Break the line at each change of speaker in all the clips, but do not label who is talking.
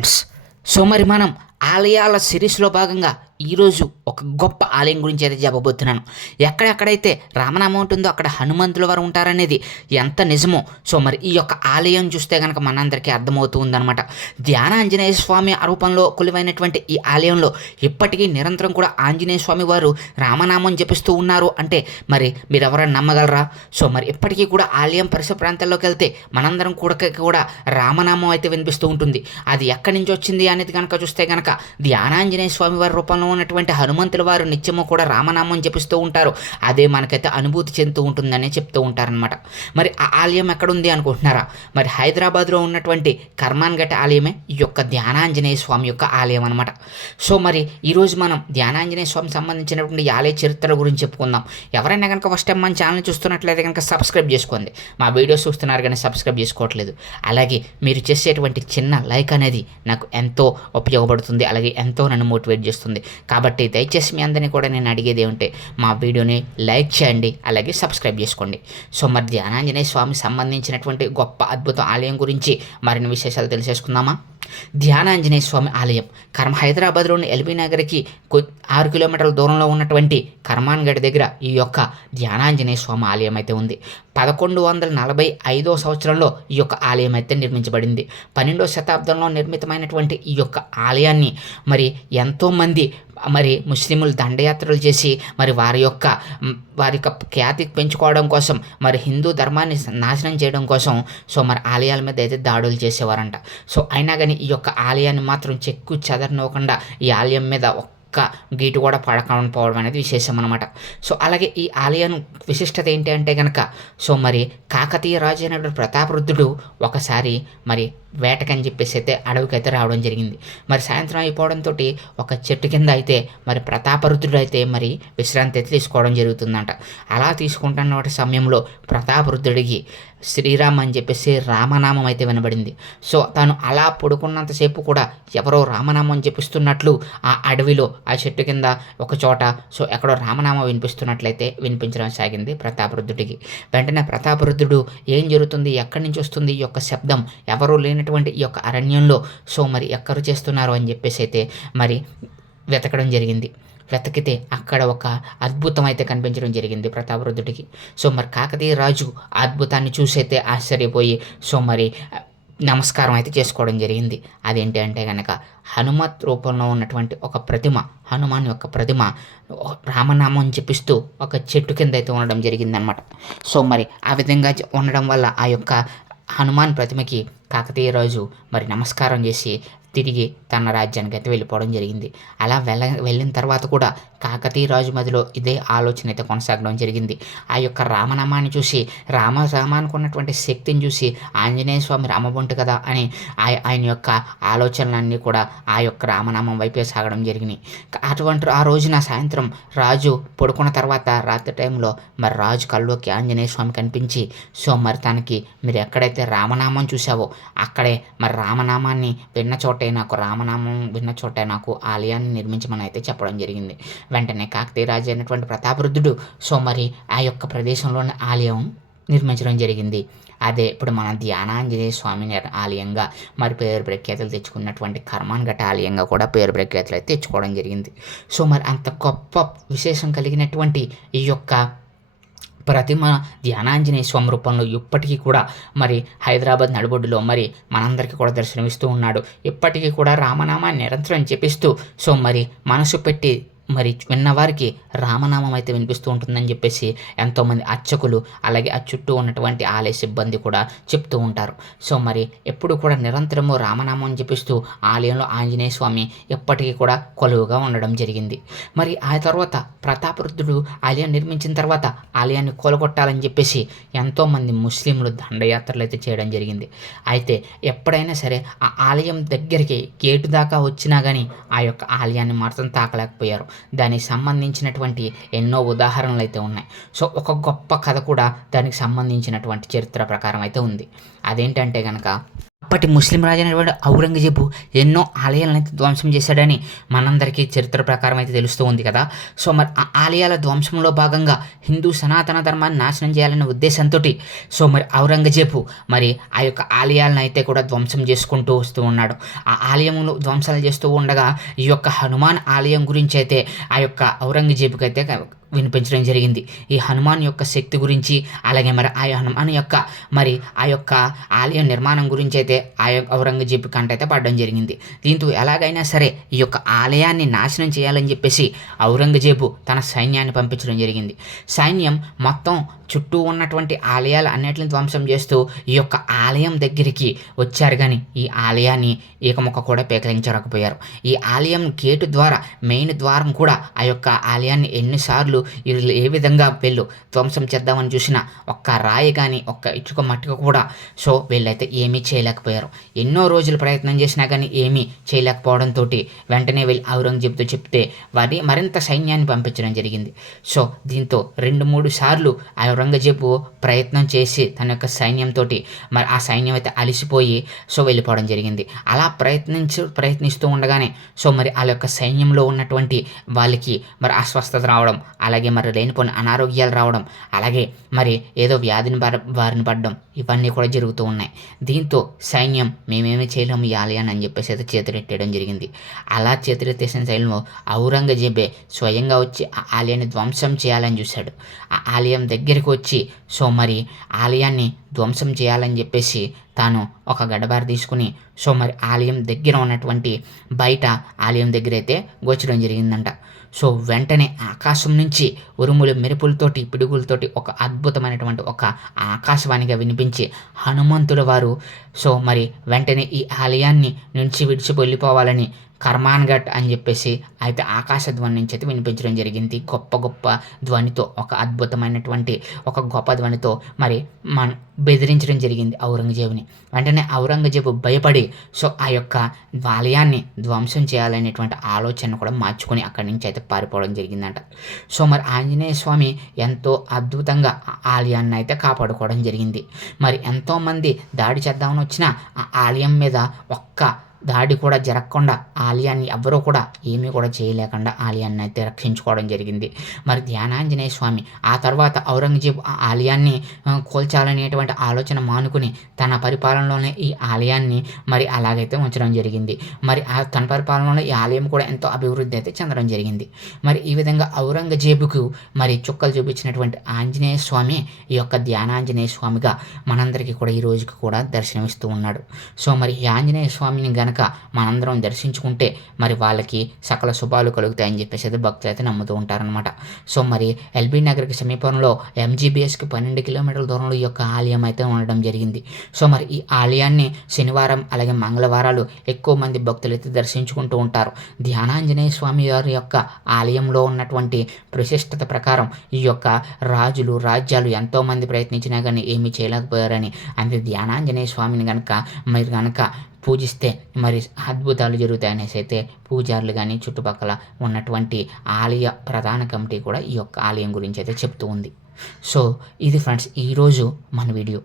Friends so మరి మనం ఆలయాల సిరీస్లో భాగంగా ఈరోజు ఒక గొప్ప ఆలయం గురించి అయితే చెప్పబోతున్నాను. ఎక్కడెక్కడైతే రామనామం ఉంటుందో అక్కడ హనుమంతుల వారు ఉంటారనేది ఎంత నిజమో సో మరి ఈ యొక్క ఆలయం చూస్తే కనుక మనందరికీ అర్థమవుతూ ఉందన్నమాట ధ్యాన ఆంజనేయ స్వామి రూపంలో కొలువైనటువంటి ఈ ఆలయంలో ఇప్పటికీ నిరంతరం కూడా ఆంజనేయ స్వామి వారు రామనామం జపిస్తూ ఉన్నారు అంటే మరి మీరు ఎవరైనా నమ్మగలరా? సో మరి ఇప్పటికీ కూడా ఆలయం పరిసర ప్రాంతాల్లోకి వెళ్తే మనందరం కూడా కూడా రామనామం అయితే వినిపిస్తూ ఉంటుంది. అది ఎక్కడి నుంచి వచ్చింది అనేది కనుక చూస్తే కనుక ధ్యానాంజనేయ స్వామి వారి రూపంలో ఉన్నటువంటి హనుమంతుల వారు నిత్యము కూడా రామనామం జపిస్తూ ఉంటారు. అదే మనకైతే అనుభూతి చెందుతూ ఉంటుందని చెప్తూ ఉంటారనమాట మరి ఆ ఆలయం ఎక్కడుంది అనుకుంటున్నారా? మరి హైదరాబాద్లో ఉన్నటువంటి కర్మాన్గట్ ఆలయమే ఈ యొక్క ధ్యానాంజనేయ స్వామి యొక్క ఆలయం అనమాట సో మరి ఈరోజు మనం ధ్యానాంజనేయ స్వామి సంబంధించినటువంటి ఆలయ చరిత్ర గురించి చెప్పుకుందాం. ఎవరైనా కనుక ఫస్ట్ టైం మన ఛానల్ చూస్తున్నట్లయితే కనుక సబ్స్క్రైబ్ చేసుకోండి. మా వీడియోస్ చూస్తున్నారు కానీ సబ్స్క్రైబ్ చేసుకోవట్లేదు. అలాగే మీరు చేసేటువంటి చిన్న లైక్ అనేది నాకు ఎంతో ఉపయోగపడుతుంది. అలాగే ఎంతో నన్ను మోటివేట్ చేస్తుంది. కాబట్టి దయచేసి మీ అందరినీ కూడా నేను అడిగేది ఏమంటే మా వీడియోని లైక్ చేయండి అలాగే సబ్స్క్రైబ్ చేసుకోండి. సో మరి ధ్యానాంజనేయ స్వామి సంబంధించినటువంటి గొప్ప అద్భుత ఆలయం గురించి మరిన్ని విశేషాలు తెలిసేసుకుందామా? ధ్యానాంజనేయ స్వామి ఆలయం కర్మ హైదరాబాద్లోని ఎల్బీ నగర్కి ఆరు కిలోమీటర్ల దూరంలో ఉన్నటువంటి కర్మాన్గఢ్ దగ్గర ఈ యొక్క ధ్యానాంజనేయ స్వామి ఆలయం అయితే ఉంది. పదకొండు వందల నలభై ఐదో సంవత్సరంలో ఈ యొక్క ఆలయం అయితే నిర్మించబడింది. పన్నెండో శతాబ్దంలో నిర్మితమైనటువంటి ఈ యొక్క ఆలయాన్ని మరి ఎంతోమంది మరి ముస్లింలు దండయాత్రలు చేసి మరి వారి యొక్క వారి యొక్క ఖ్యాతి పెంచుకోవడం కోసం మరి హిందూ ధర్మాన్ని నాశనం చేయడం కోసం సో మరి ఆలయాల మీద అయితే దాడులు చేసేవారంట. సో అయినా కానీ ఈ యొక్క ఆలయాన్ని మాత్రం చెక్కు చెదరనివ్వకుండా ఈ ఆలయం మీద ఒక్క గీటు కూడా పడకపోవడం అనేది విశేషం అనమాట సో అలాగే ఈ ఆలయం విశిష్టత ఏంటి అంటే కనుక సో మరి కాకతీయ రాజు అయినటువంటి ప్రతాపరుద్రుడు ఒకసారి మరి వేటకని చెప్పేసి అయితే అడవికి అయితే రావడం జరిగింది. మరి సాయంత్రం అయిపోవడంతో ఒక చెట్టు కింద అయితే మరి ప్రతాపరుద్రుడు అయితే మరి విశ్రాంతి అయితే తీసుకోవడం జరుగుతుందంట. అలా తీసుకుంటున్న సమయంలో ప్రతాపరుద్రుడికి శ్రీరామ్ అని చెప్పేసి రామనామం అయితే వినబడింది. సో తను అలా పడుకున్నంతసేపు కూడా ఎవరో రామనామం చెప్పిస్తున్నట్లు ఆ అడవిలో ఆ చెట్టు కింద ఒక చోట సో ఎక్కడో రామనామం వినిపిస్తున్నట్లయితే వినిపించడం సాగింది ప్రతాపరుద్ధుడికి. వెంటనే ప్రతాపరుద్ధుడు ఏం జరుగుతుంది? ఎక్కడి నుంచి వస్తుంది? ఈ యొక్క శబ్దం ఎవరు లేనటువంటి ఈ యొక్క అరణ్యంలో సో మరి ఎక్కరు చేస్తున్నారు అని చెప్పేసి అయితే మరి వెతకడం జరిగింది. వెతికితే అక్కడ ఒక అద్భుతం అయితే కనిపించడం జరిగింది ప్రతాపరుద్ధుడికి. సో మరి కాకతీయ రాజు అద్భుతాన్ని చూసైతే ఆశ్చర్యపోయి సో మరి నమస్కారం అయితే చేసుకోవడం జరిగింది. అదేంటి అంటే కనుక హనుమత్ రూపంలో ఉన్నటువంటి ఒక ప్రతిమ హనుమాన్ యొక్క ప్రతిమ రామనామం జపిస్తూ ఒక చెట్టు కింద అయితే ఉండడం జరిగిందనమాట సో మరి ఆ విధంగా ఉండడం వల్ల ఆ యొక్క హనుమాన్ ప్రతిమకి కాకతీయ రాజు మరి నమస్కారం చేసి తిరిగి తన రాజ్యానికి అయితే వెళ్ళిపోవడం జరిగింది. అలా వెళ్ళ వెళ్ళిన తర్వాత కూడా కాకతీయ రాజు మధ్యలో ఇదే ఆలోచన అయితే కొనసాగడం జరిగింది. ఆ యొక్క రామనామాన్ని చూసి రామ రామానికి ఉన్నటువంటి శక్తిని చూసి ఆంజనేయ స్వామి రామబొంటు కదా అని ఆయన యొక్క ఆలోచనలన్నీ కూడా ఆ యొక్క రామనామం వైపే సాగడం జరిగినాయి. అటువంటి ఆ రోజున సాయంత్రం రాజు పడుకున్న తర్వాత రాత్రి టైంలో మరి రాజు కళ్ళలోకి ఆంజనేయ స్వామి కనిపించి సో మరి తనకి మీరు ఎక్కడైతే రామనామం చూసావో అక్కడే మరి రామనామాన్ని విన్న చోట నాకు రామనామం విన్న చోటే నాకు ఆలయాన్ని నిర్మించమని అయితే చెప్పడం జరిగింది. వెంటనే కాకతీయ రాజు అయినటువంటి ప్రతాపరుద్ధుడు సో మరి ఆ యొక్క ప్రదేశంలోని ఆలయం నిర్మించడం జరిగింది. అదే ఇప్పుడు మన ధ్యానాంజనేయ స్వామి ఆలయంగా మరి పేరు ప్రఖ్యాతలు తెచ్చుకున్నటువంటి కర్మాన్ ఘట ఆలయంగా కూడా పేరు ప్రఖ్యాతలు అయితే తెచ్చుకోవడం జరిగింది. సో మరి అంత గొప్ప విశేషం కలిగినటువంటి ఈ యొక్క ప్రతిమ ధ్యానాంజనేయ స్వామి రూపంలో ఇప్పటికీ కూడా మరి హైదరాబాద్ నడుబొడ్డులో మరి మనందరికీ కూడా దర్శనమిస్తూ ఉన్నాడు. ఇప్పటికీ కూడా రామనామాన్ని నిరంతరం జపిస్తూ సో మరి మనసు పెట్టి మరి విన్నవారికి రామనామం అయితే వినిపిస్తూ ఉంటుందని చెప్పేసి ఎంతోమంది అర్చకులు అలాగే ఆ చుట్టూ ఉన్నటువంటి ఆలయ సిబ్బంది కూడా చెప్తూ ఉంటారు. సో మరి ఎప్పుడు కూడా నిరంతరము రామనామం జపిస్తూ ఆలయంలో ఆంజనేయ స్వామి ఎప్పటికీ కూడా కొలువుగా ఉండడం జరిగింది. మరి ఆ తర్వాత ప్రతాపరుద్ధుడు ఆలయం నిర్మించిన తర్వాత ఆలయాన్ని కొలగొట్టాలని చెప్పేసి ఎంతోమంది ముస్లింలు దండయాత్రలు అయితే చేయడం జరిగింది. అయితే ఎప్పుడైనా సరే ఆ ఆలయం దగ్గరికి గేటు దాకా వచ్చినా కానీ ఆ యొక్క ఆలయాన్ని మాత్రం తాకలేకపోయారు. దానికి సంబంధించినటువంటి ఎన్నో ఉదాహరణలు అయితే ఉన్నాయి. సో ఒక గొప్ప కథ కూడా దానికి సంబంధించినటువంటి చరిత్ర ప్రకారం అయితే ఉంది. అదేంటంటే కనుక అప్పటి ముస్లిం రాజు అయినటువంటి ఔరంగజేబు ఎన్నో ఆలయాలను అయితే ధ్వంసం చేశాడని మనందరికీ చరిత్ర ప్రకారం అయితే తెలుస్తూ ఉంది కదా. సో మరి ఆ ఆలయాల ధ్వంసంలో భాగంగా హిందూ సనాతన ధర్మాన్ని నాశనం చేయాలనే ఉద్దేశంతో సో మరి ఔరంగజేబు మరి ఆ యొక్క ఆలయాలను అయితే కూడా ధ్వంసం చేసుకుంటూ వస్తూ ఉన్నాడు. ఆ ఆలయంలో ధ్వంసాలు చేస్తూ ఉండగా ఈ యొక్క హనుమాన్ ఆలయం గురించి అయితే ఆ యొక్క ఔరంగజేబుకి అయితే వినిపించడం జరిగింది. ఈ హనుమాన్ యొక్క శక్తి గురించి అలాగే మరి ఆ హనుమాన్ యొక్క మరి ఆ యొక్క ఆలయం నిర్మాణం గురించి అయితే ఆ యొక్క ఔరంగజేబు కంట అయితే పడడం జరిగింది. దీంతో ఎలాగైనా సరే ఈ యొక్క ఆలయాన్ని నాశనం చేయాలని చెప్పేసి ఔరంగజేబు తన సైన్యాన్ని పంపించడం జరిగింది. సైన్యం మొత్తం చుట్టూ ఉన్నటువంటి ఆలయాలు అన్నిటిని ధ్వంసం చేస్తూ ఈ యొక్క ఆలయం దగ్గరికి వచ్చారు. కానీ ఈ ఆలయాన్ని ఏకమొక్క కూడా పేకలించలేకపోయారు. ఈ ఆలయం గేటు ద్వారా మెయిన్ ద్వారం కూడా ఆ యొక్క ఆలయాన్ని ఎన్నిసార్లు వీళ్ళు ఏ విధంగా వీళ్ళు ధ్వంసం చేద్దామని చూసినా ఒక్క రాయి కానీ ఒక్క ఇటుక మట్టుక కూడా. సో వీళ్ళైతే ఏమీ చేయలేకపోయారు. ఎన్నో రోజులు ప్రయత్నం చేసినా కానీ ఏమీ చేయలేకపోవడంతో వెంటనే వెళ్ళి ఔరంగజేబ్తో చెప్తే వారి మరింత సైన్యాన్ని పంపించడం జరిగింది. సో దీంతో రెండు మూడు సార్లు ఔరంగజేబు ప్రయత్నం చేసి తన యొక్క సైన్యంతో మరి ఆ సైన్యం అయితే అలిసిపోయి సో వెళ్ళిపోవడం జరిగింది. అలా ప్రయత్నించు ప్రయత్నిస్తూ ఉండగానే సో మరి వాళ్ళ యొక్క సైన్యంలో ఉన్నటువంటి వాళ్ళకి మరి అస్వస్థత రావడం అలాగే మరి లేనిపోని అనారోగ్యాలు రావడం అలాగే మరి ఏదో వ్యాధిని బారిన పడడం ఇవన్నీ కూడా జరుగుతూ ఉన్నాయి. దీంతో సైన్యం మేమేమి చేయలేము ఈ ఆలయాన్ని అని చెప్పేసి అయితే చేతులెట్టేయడం జరిగింది. అలా చేతులెత్తేసిన సైన్యంలో ఔరంగజేబే స్వయంగా వచ్చి ఆ ఆలయాన్ని ధ్వంసం చేయాలని చూశాడు. ఆ ఆలయం దగ్గరికి వచ్చి సో మరి ఆలయాన్ని ధ్వంసం చేయాలని చెప్పేసి తాను ఒక గడబారు తీసుకుని సో మరి ఆలయం దగ్గర ఉన్నటువంటి బయట ఆలయం దగ్గర అయితే గోచడం జరిగిందంట. సో వెంటనే ఆకాశం నుంచి ఉరుములు మెరుపులతోటి పిడుగులతోటి ఒక అద్భుతమైనటువంటి ఒక ఆకాశవాణిగా వినిపించి హనుమంతుడు వారు సో మరి వెంటనే ఈ ఆలయాన్ని నుంచి విడిచి వెళ్ళిపోవాలని కర్మాన్ ఘట్ అని చెప్పేసి అయితే ఆకాశ ధ్వని నుంచి అయితే వినిపించడం జరిగింది. గొప్ప గొప్ప ధ్వనితో ఒక అద్భుతమైనటువంటి ఒక గొప్ప ధ్వనితో మరి మన బెదిరించడం జరిగింది ఔరంగజేబుని. వెంటనే ఔరంగజేబు భయపడి సో ఆ యొక్క ఆలయాన్ని ధ్వంసం చేయాలనేటువంటి ఆలోచన కూడా మార్చుకొని అక్కడి నుంచి అయితే పారిపోవడం జరిగిందంట. సో మరి ఆంజనేయ స్వామి ఎంతో అద్భుతంగా ఆలయాన్ని అయితే కాపాడుకోవడం జరిగింది. మరి ఎంతోమంది దాడి చేద్దామని వచ్చిన ఆ ఆలయం మీద ఒక్క దాడి కూడా జరగకుండా ఆలయాన్ని ఎవ్వరూ కూడా ఏమీ కూడా చేయలేకుండా ఆలయాన్ని అయితే రక్షించుకోవడం జరిగింది. మరి ధ్యానాంజనేయ స్వామి ఆ తర్వాత ఔరంగజేబ్ ఆ ఆలయాన్ని కోల్చాలనేటువంటి ఆలోచన మానుకుని తన పరిపాలనలోనే ఈ ఆలయాన్ని మరి అలాగైతే ఉంచడం జరిగింది. మరి ఆ తన పరిపాలనలో ఈ ఆలయం కూడా ఎంతో అభివృద్ధి అయితే చెందడం జరిగింది. మరి ఈ విధంగా ఔరంగజేబుకు మరి చుక్కలు చూపించినటువంటి ఆంజనేయ స్వామి ఈ యొక్క ధ్యానాంజనేయ స్వామిగా మనందరికీ కూడా ఈ రోజుకి కూడా దర్శనమిస్తూ ఉన్నాడు. సో మరి ఈ ఆంజనేయ స్వామిని గన కనుక మనందరం దర్శించుకుంటే మరి వాళ్ళకి సకల శుభాలు కలుగుతాయని చెప్పేసి అయితే భక్తులు అయితే నమ్ముతూ ఉంటారనమాట సో మరి ఎల్బీ నగర్కి సమీపంలో ఎంజీబీఎస్కి పన్నెండు కిలోమీటర్ల దూరంలో ఈ యొక్క ఆలయం అయితే ఉండడం జరిగింది. సో మరి ఈ ఆలయాన్ని శనివారం అలాగే మంగళవారాలు ఎక్కువ మంది భక్తులు అయితే దర్శించుకుంటూ ఉంటారు. ధ్యానాంజనేయ స్వామి వారి యొక్క ఆలయంలో ఉన్నటువంటి ప్రశిష్టత ప్రకారం ఈ యొక్క రాజులు రాజ్యాలు ఎంతోమంది ప్రయత్నించినా కానీ ఏమీ చేయలేకపోయారని. అంతే ధ్యానాంజనేయ స్వామిని కనుక మీరు కనుక పూజిస్తే మరి అద్భుతాలు జరుగుతాయనేసి అయితే పూజారులు కానీ చుట్టుపక్కల ఉన్నటువంటి ఆలయ ప్రధాన కమిటీ కూడా ఈ యొక్క ఆలయం గురించి అయితే చెప్తూ ఉంది. సో ఇది ఫ్రెండ్స్ ఈరోజు మన వీడియో.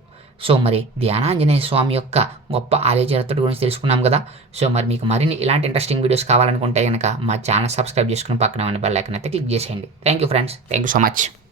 సో మరి ధ్యానాంజనేయ స్వామి యొక్క గొప్ప ఆలయ చరిత్ర గురించి తెలుసుకున్నాం కదా. సో మరి మీకు మరిన్ని ఇలాంటి ఇంట్రెస్టింగ్ వీడియోస్ కావాలనుకుంటే కనుక మా ఛానల్ సబ్స్క్రైబ్ చేసుకుని పక్కన ఉన్న బెల్ ఐకన్ అయితే క్లిక్ చేసేయండి. Thank you friends thank you so much